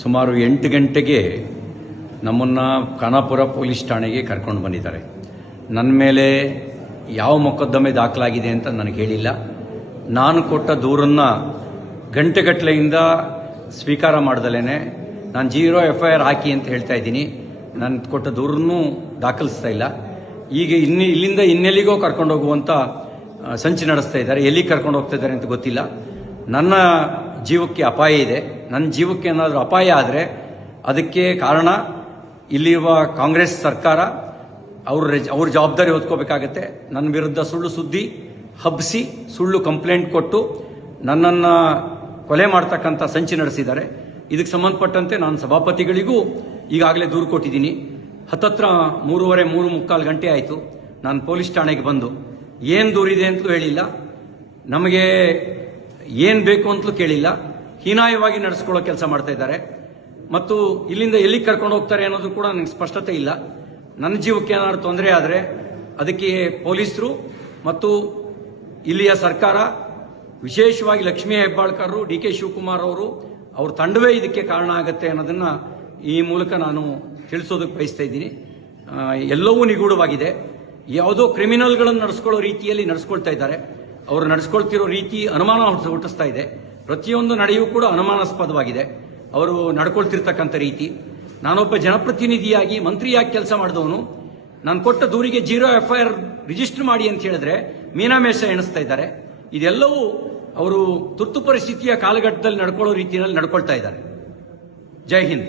ಸುಮಾರು 8 ಗಂಟೆಗೆ ನಮ್ಮನ್ನು ಖಾನಾಪುರ ಪೊಲೀಸ್ ಠಾಣೆಗೆ ಕರ್ಕೊಂಡು ಬಂದಿದ್ದಾರೆ. ನನ್ನ ಮೇಲೆ ಯಾವ ಮೊಕದ್ದಮೆ ದಾಖಲಾಗಿದೆ ಅಂತ ನನಗೆ ಹೇಳಿಲ್ಲ. ನಾನು ಕೊಟ್ಟ ದೂರನ್ನು ಗಂಟೆಗಟ್ಟಲೆಯಿಂದ ಸ್ವೀಕಾರ ಮಾಡ್ದಲೇ ನಾನು 0 FIR ಹಾಕಿ ಅಂತ ಹೇಳ್ತಾ ಇದ್ದೀನಿ. ನಾನು ಕೊಟ್ಟ ದೂರನ್ನು ದಾಖಲಿಸ್ತಾ ಇಲ್ಲ. ಈಗ ಇಲ್ಲಿಂದ ಇನ್ನೆಲ್ಲಿಗೋ ಕರ್ಕೊಂಡು ಹೋಗುವಂಥ ಸಂಚು ನಡೆಸ್ತಾ ಇದ್ದಾರೆ. ಎಲ್ಲಿಗೆ ಕರ್ಕೊಂಡು ಹೋಗ್ತಾ ಇದ್ದಾರೆ ಅಂತ ಗೊತ್ತಿಲ್ಲ. ನನ್ನ ಜೀವಕ್ಕೆ ಅಪಾಯ ಇದೆ. ನನ್ನ ಜೀವಕ್ಕೆ ಏನಾದರೂ ಅಪಾಯ ಆದರೆ ಅದಕ್ಕೆ ಕಾರಣ ಇಲ್ಲಿರುವ ಕಾಂಗ್ರೆಸ್ ಸರ್ಕಾರ. ಅವ್ರ ಜವಾಬ್ದಾರಿ ಹೊತ್ಕೋಬೇಕಾಗತ್ತೆ. ನನ್ನ ವಿರುದ್ಧ ಸುಳ್ಳು ಸುದ್ದಿ ಹಬ್ಬಿಸಿ ಸುಳ್ಳು ಕಂಪ್ಲೇಂಟ್ ಕೊಟ್ಟು ನನ್ನನ್ನು ಕೊಲೆ ಮಾಡ್ತಕ್ಕಂಥ ಸಂಚು ನಡೆಸಿದ್ದಾರೆ. ಇದಕ್ಕೆ ಸಂಬಂಧಪಟ್ಟಂತೆ ನಾನು ಸಭಾಪತಿಗಳಿಗೂ ಈಗಾಗಲೇ ದೂರು ಕೊಟ್ಟಿದ್ದೀನಿ. ಹತ್ತತ್ರ 3:30 ಗಂಟೆ ಆಯಿತು. ನಾನು ಪೊಲೀಸ್ ಠಾಣೆಗೆ ಬಂದು ಏನು ದೂರಿದೆ ಅಂತಲೂ ಹೇಳಿಲ್ಲ, ನಮಗೆ ಏನು ಬೇಕು ಅಂತಲೂ ಕೇಳಿಲ್ಲ. ಹೀನಾಯವಾಗಿ ನಡೆಸ್ಕೊಳ್ಳೋ ಕೆಲಸ ಮಾಡ್ತಾ ಇದ್ದಾರೆ. ಮತ್ತು ಇಲ್ಲಿಂದ ಎಲ್ಲಿಗೆ ಕರ್ಕೊಂಡು ಹೋಗ್ತಾರೆ ಅನ್ನೋದು ಕೂಡ ನನಗೆ ಸ್ಪಷ್ಟತೆ ಇಲ್ಲ. ನನ್ನ ಜೀವಕ್ಕೆ ಏನಾದ್ರು ತೊಂದರೆ ಆದರೆ ಅದಕ್ಕೆ ಪೊಲೀಸರು ಮತ್ತು ಇಲ್ಲಿಯ ಸರ್ಕಾರ, ವಿಶೇಷವಾಗಿ ಲಕ್ಷ್ಮೀ ಹೆಬ್ಬಾಳ್ಕರ್, DK ಶಿವಕುಮಾರ್ ಅವ್ರ ತಂಡವೇ ಇದಕ್ಕೆ ಕಾರಣ ಆಗುತ್ತೆ ಅನ್ನೋದನ್ನು ಈ ಮೂಲಕ ನಾನು ತಿಳಿಸೋದಕ್ಕೆ ಬಯಸ್ತಾ ಇದ್ದೀನಿ. ಎಲ್ಲವೂ ನಿಗೂಢವಾಗಿದೆ. ಯಾವುದೋ ಕ್ರಿಮಿನಲ್ಗಳನ್ನು ನಡೆಸ್ಕೊಳ್ಳೋ ರೀತಿಯಲ್ಲಿ ನಡೆಸ್ಕೊಳ್ತಾ ಇದ್ದಾರೆ. ಅವರು ನಡೆಸ್ಕೊಳ್ತಿರೋ ರೀತಿ ಅನುಮಾನ ಹುಟ್ಟಿಸ್ತಾ ಇದೆ. ಪ್ರತಿಯೊಂದು ನಡೆಯೂ ಕೂಡ ಅನುಮಾನಾಸ್ಪದವಾಗಿದೆ. ಅವರು ನಡ್ಕೊಳ್ತಿರ್ತಕ್ಕಂಥ ರೀತಿ. ನಾನೊಬ್ಬ ಜನಪ್ರತಿನಿಧಿಯಾಗಿ ಮಂತ್ರಿಯಾಗಿ ಕೆಲಸ ಮಾಡಿದವನು. ನಾನು ಕೊಟ್ಟ ದೂರಿಗೆ 0 FIR ರಿಜಿಸ್ಟರ್ ಮಾಡಿ ಅಂತ ಹೇಳಿದ್ರೆ ಮೀನಾಮೇಷ ಎಣಿಸ್ತಾ ಇದ್ದಾರೆ. ಇದೆಲ್ಲವೂ ಅವರು ತುರ್ತು ಪರಿಸ್ಥಿತಿಯ ಕಾಲಘಟ್ಟದಲ್ಲಿ ನಡ್ಕೊಳ್ಳೋ ರೀತಿಯಲ್ಲಿ ನಡ್ಕೊಳ್ತಾ ಇದ್ದಾರೆ. ಜೈ ಹಿಂದ್.